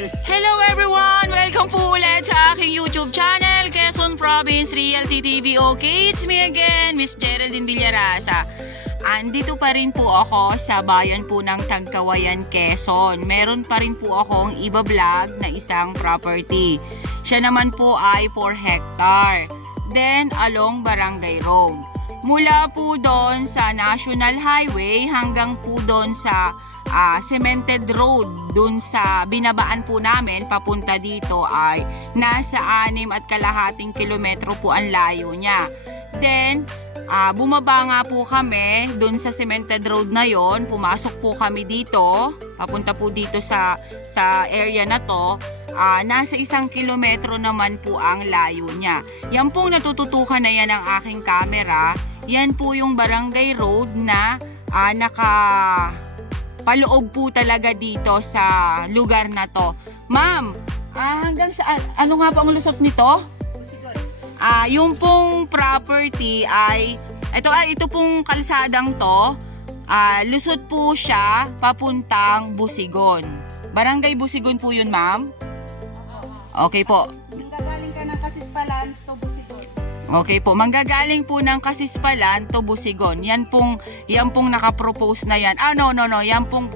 Hello everyone! Welcome po ulit sa aking YouTube channel, Quezon Province Realty TV. Okay, it's me again, Miss Geraldine Villarasa. Andito pa rin po ako sa bayan po ng Tagkawayan, Quezon. Meron pa rin po akong iba-vlog na isang property. Siya naman po ay 4 hectare. Then, along Barangay Road. Mula po doon sa National Highway hanggang po doon sa cemented road dun sa binabaan po namin papunta dito ay nasa 6.5 kilometro po ang layo niya. Then bumaba nga po kami dun sa cemented road na yon, pumasok po kami dito, papunta po dito sa area na to. Nasa 1 kilometro naman po ang layo niya. Yan pong natututukan na yan ng aking camera. Yan po yung barangay road na paloob po talaga dito sa lugar na to. Ma'am, hanggang sa ano nga po ang lusot nito? Yung pong property ay ito pong kalsadang to, lusot po siya papuntang Busigon. Barangay Busigon po yun, ma'am? Okay po. Manggagaling ka ng Kasispalan to Busigon. Okay po, manggagaling po ng Kasispalan to Busigon. Yan pong naka-propose na yan. No. Yan pong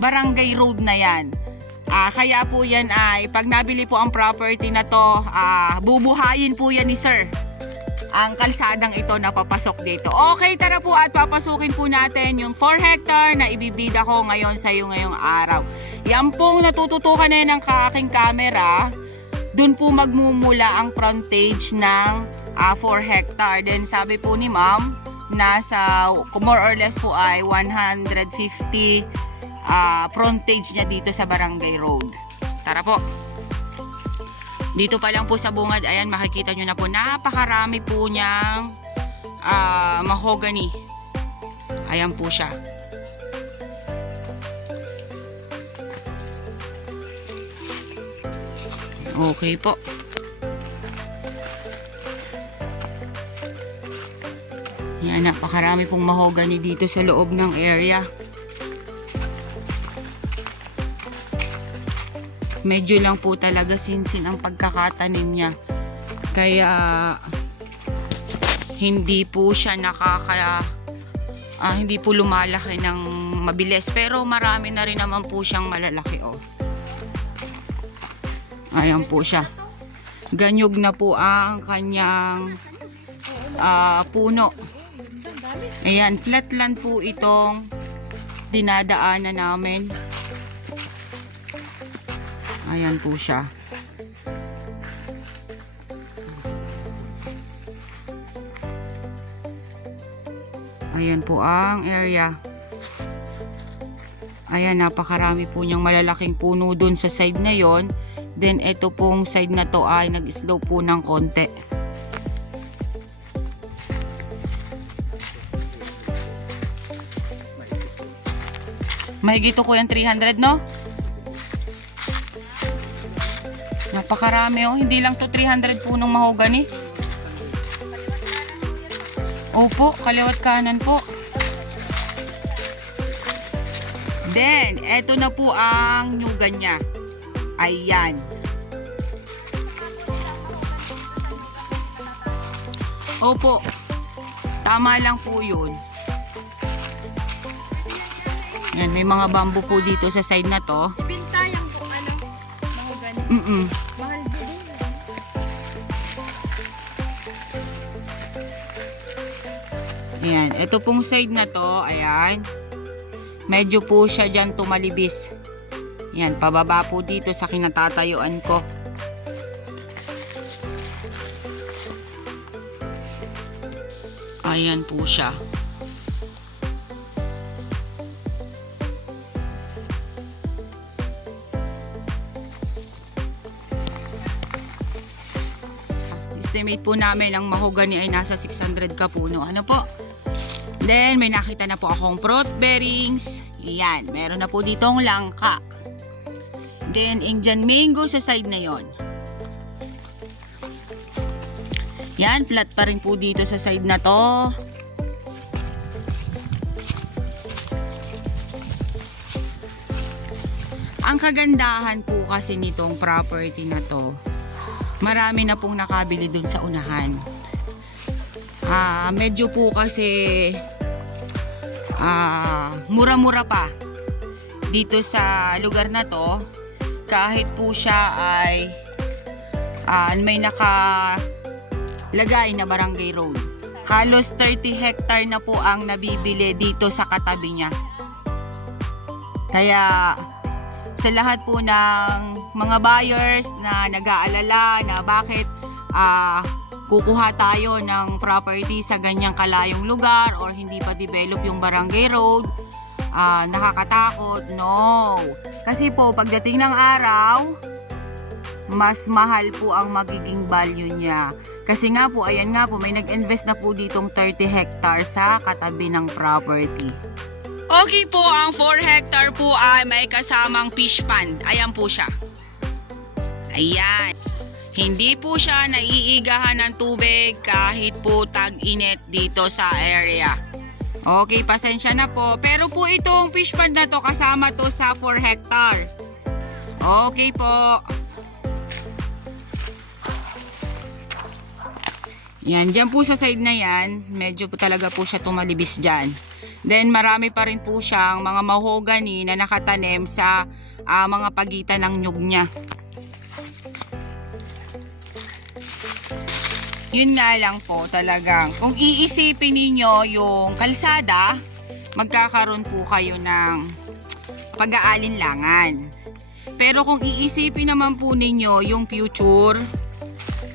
barangay road na yan. Kaya po yan ay, pag nabili po ang property na to, bubuhayin po yan ni sir ang kalsadang ito na papasok dito. Okay, tara po at papasukin po natin yung 4 hectare na ibibida ko ngayon sa iyo ngayong araw. Yan pong natututukan na yan ng aking camera. Doon po magmumula ang frontage ng 4 hectare. Then sabi po ni ma'am, nasa more or less po ay 150 frontage niya dito sa Barangay Road. Tara po. Dito pa lang po sa bungad, ayan makikita nyo na po, napakarami po niyang mahogany. Ayan po siya. Okay po. Yan, napakarami pong mahogany dito sa loob ng area. Medyo lang po talaga sinsin ang pagkakatanim niya. Kaya hindi po siya hindi po lumalaki ng mabilis. Pero marami na rin naman po siyang malalaki. Ayan po siya. Ganyog na po ang kanyang puno. Ayan, flatland po itong dinadaanan namin. Ayan po siya. Ayan po ang area. Ayan, napakarami po niyang malalaking puno dun sa side na yon. Then ito pong side na to ay nag-slow po ng konti. Mahigit ko yung 300, no? Napakarami, hindi lang to 300 punong mahogany. Opo, kaliwat kanan po. Then eto na po ang nyugan niya. Ayan. Opo. Tama lang po yun. Yan, may mga bamboo po dito sa side na to. Ibintayang po, mahogany. Mahal din. Ayan, ito pong side na to, ayan. Medyo po siya dyan tumalibis. Yan, pababa po dito sa kinatatayuan ko. Ayan po siya. Estimate po namin ang mahogany ay nasa 600 ka puno. Ano po? Then, may nakita na po akong fruit bearings. Yan, meron na po ditong langka. Then, Indian mango sa side na yon. Yan, flat pa rin po dito sa side na to. Ang kagandahan po kasi nitong property na to, marami na pong nakabili dun sa unahan. Medyo po kasi mura-mura pa dito sa lugar na to, kahit po siya ay may nakalagay na barangay road. Halos 30 hectare na po ang nabibili dito sa katabi niya. Kaya sa lahat po ng mga buyers na nag-aalala na bakit kukuha tayo ng property sa ganyang kalayong lugar or hindi pa develop yung barangay road, nakakatakot, no. Kasi po pagdating ng araw, mas mahal po ang magiging value niya. Kasi nga po, ayan nga po, may nag-invest na po ditong 30 hectares sa katabi ng property. Okay po, ang 4 hectare po ay may kasamang fish pond. Ayan po siya. Ayan. Hindi po siya naiigahan ng tubig kahit po tag-init dito sa area. Okay, pasensya na po. Pero po itong fish pond na to kasama to sa 4 hectare. Okay po. Yan, dyan po sa side na yan, medyo po talaga po siya tumalibis dyan. Then marami pa rin po siyang mga mahogany na nakatanim sa mga pagitan ng nyug niya. Yun nga lang po talagang, kung iisipin ninyo yung kalsada, magkakaroon po kayo ng pag-aalinlangan. Pero kung iisipin naman po ninyo yung future,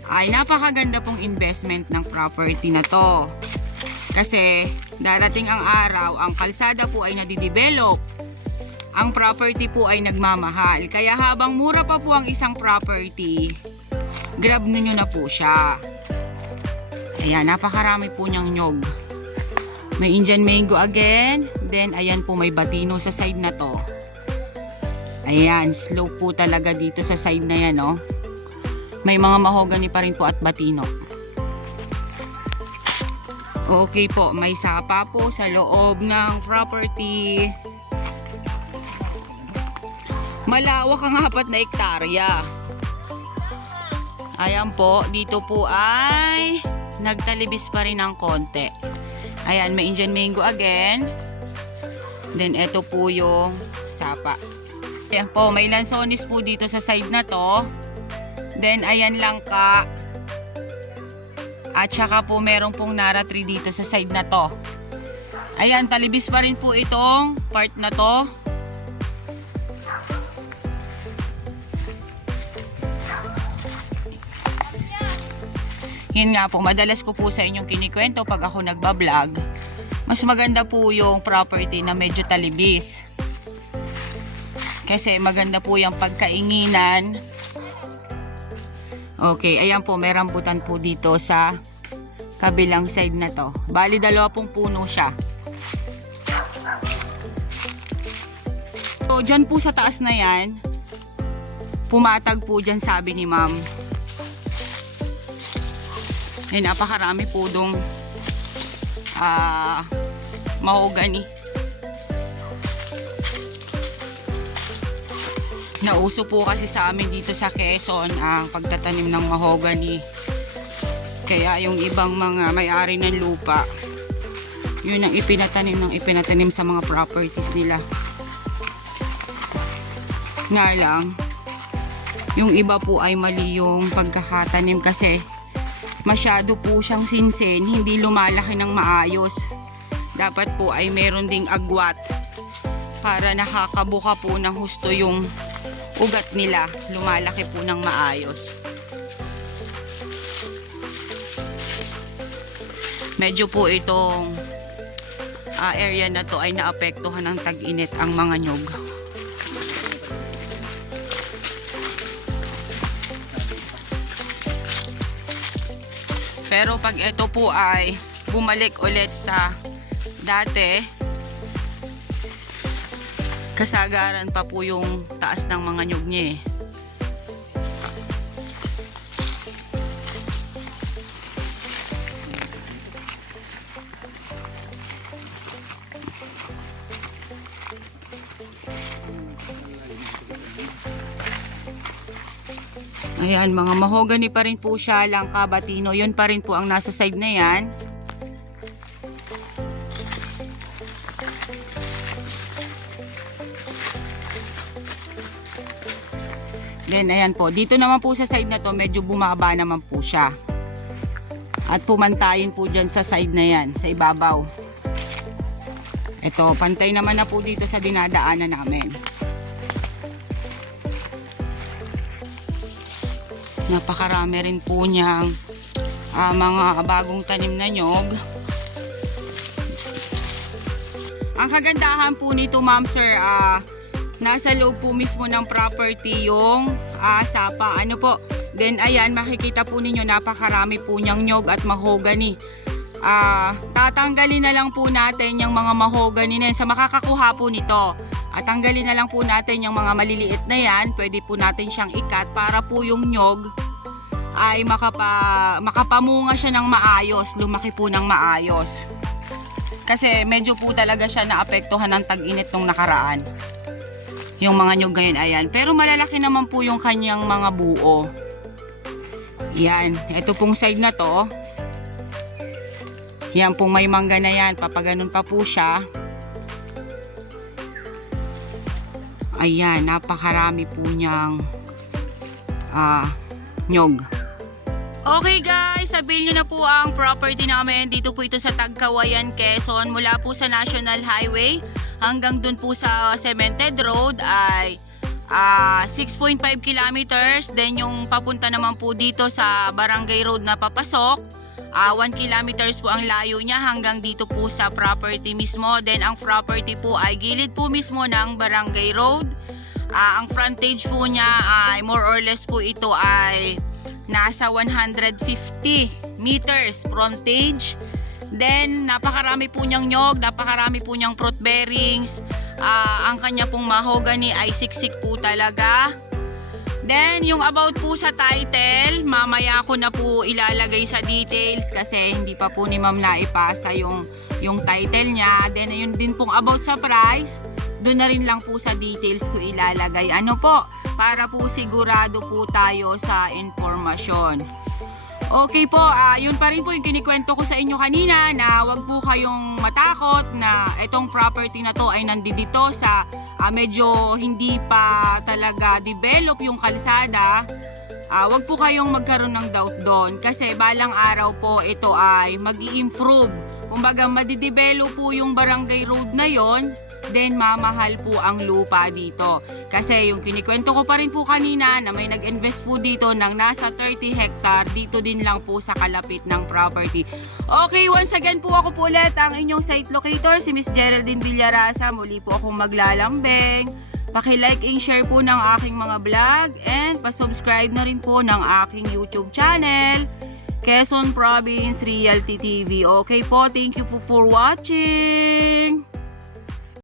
ay napakaganda pong investment ng property na to. Kasi darating ang araw, ang kalsada po ay nadidevelop. Ang property po ay nagmamahal. Kaya habang mura pa po ang isang property, grab ninyo na po siya. Ayan, napakarami po niyang nyog. May Indian mango again. Then ayan po, may batino sa side na to. Ayan, slope po talaga dito sa side na yan, no? May mga mahogany pa rin po at batino. Okay po, may sapa po sa loob ng property. Malawak ang 4 na hektarya. Ayan po, dito po ay nagtalibis pa rin ng konti. Ayan, may Indian mango again. Then ito po yung sapa. Ayan po, may lansones po dito sa side na to. Then ayan lang ka. At saka po meron pong Nara tree dito sa side na to. Ayan, talibis pa rin po itong part na to. Yun nga po, madalas ko po sa inyong kinikwento pag ako nagbablog. Mas maganda po yung property na medyo talibis. Kasi maganda po yung pagkainginan. Okay, ayan po, may rambutan po dito sa kabilang side na to. Bali, 2 puno siya. So, dyan po sa taas na yan, pumatag po dyan, sabi ni ma'am. Ay, napakarami po dong mahogany. Nauso po kasi sa amin dito sa Quezon ang pagtatanim ng mahogany. Kaya yung ibang mga may-ari ng lupa, yun ang ipinatanim sa mga properties nila. Nga lang, yung iba po ay mali yung pagkakatanim kasi masyado po siyang sinsin, hindi lumalaki ng maayos. Dapat po ay meron ding agwat para nakakabuka po ng husto yung ugat nila, lumalaki po ng maayos. Medyo po itong area na to ay naapektuhan ng tag-init ang mga nyog. Pero pag ito po ay bumalik ulit sa dati, kasagaran pa po yung taas ng mga nyug niya eh. Ayan, mga mahogany pa rin po siya, langka, batino. Yun pa rin po ang nasa side na yan. Then, ayan po. Dito naman po sa side na to, medyo bumaba naman po siya. At pumantayin po dyan sa side na yan, sa ibabaw. Ito, pantay naman na po dito sa dinadaanan namin. Napakarami rin po niyang mga bagong tanim na nyog. Ang kagandahan po nito, ma'am sir, nasa loob po mismo ng property yung sapa. Ano po? Then ayan, makikita po ninyo napakarami po niyang nyog at mahogany. Tatanggalin na lang po natin yung mga mahogany na yan sa makakakuha po nito. At tanggalin na lang po natin yung mga maliliit na yan. Pwede po natin siyang ikat para po yung nyog ay makapamunga siya ng maayos. Lumaki po ng maayos. Kasi medyo po talaga siya naapektuhan ng tag-init nung nakaraan. Yung mga nyog ngayon, ayan. Pero malalaki naman po yung kanyang mga buo. Yan. Ito pong side na to. Yan pong may mangga na yan. Papaganon pa po siya. Ayan, napakarami po niyang nyog. Okay guys, sabihin nyo na po ang property namin. Dito po ito sa Tagkawayan, Quezon. Mula po sa National Highway hanggang dun po sa Cemented Road ay 6.5 kilometers. Then yung papunta naman po dito sa Barangay Road na papasok, 1 kilometers po ang layo niya hanggang dito po sa property mismo. Then ang property po ay gilid po mismo ng Barangay Road. Ang frontage po niya ay more or less po ito ay nasa 150 meters frontage. Then napakarami po niyang nyog, napakarami po niyang fruit bearings. Ang kanya pong mahogany ay siksik po talaga. Then, yung about po sa title, mamaya ko na po ilalagay sa details kasi hindi pa po ni ma'am naipasa yung title niya. Then, yun din pong about sa price, doon na rin lang po sa details ko ilalagay. Ano po, para po sigurado po tayo sa informasyon. Okay po, yun pa rin po yung kinikwento ko sa inyo kanina na wag po kayong matakot na itong property na to ay nandito sa medyo hindi pa talaga develop yung kalsada. Wag po kayong magkaroon ng doubt doon kasi balang araw po ito ay mag-i-improve. Kumbaga madidevelop po yung barangay road na yon, then mamahal po ang lupa dito. Kasi yung kinikwento ko pa rin po kanina na may nag-invest po dito ng nasa 30 hectare dito din lang po sa kalapit ng property. Okay, once again po ako po ulit ang inyong site locator, si Miss Geraldine Villarasa. Muli po akong maglalambing. Paki-like and share po ng aking mga vlog and pa-subscribe na rin po ng aking YouTube channel, Quezon Province Realty TV. Okay po, thank you for watching.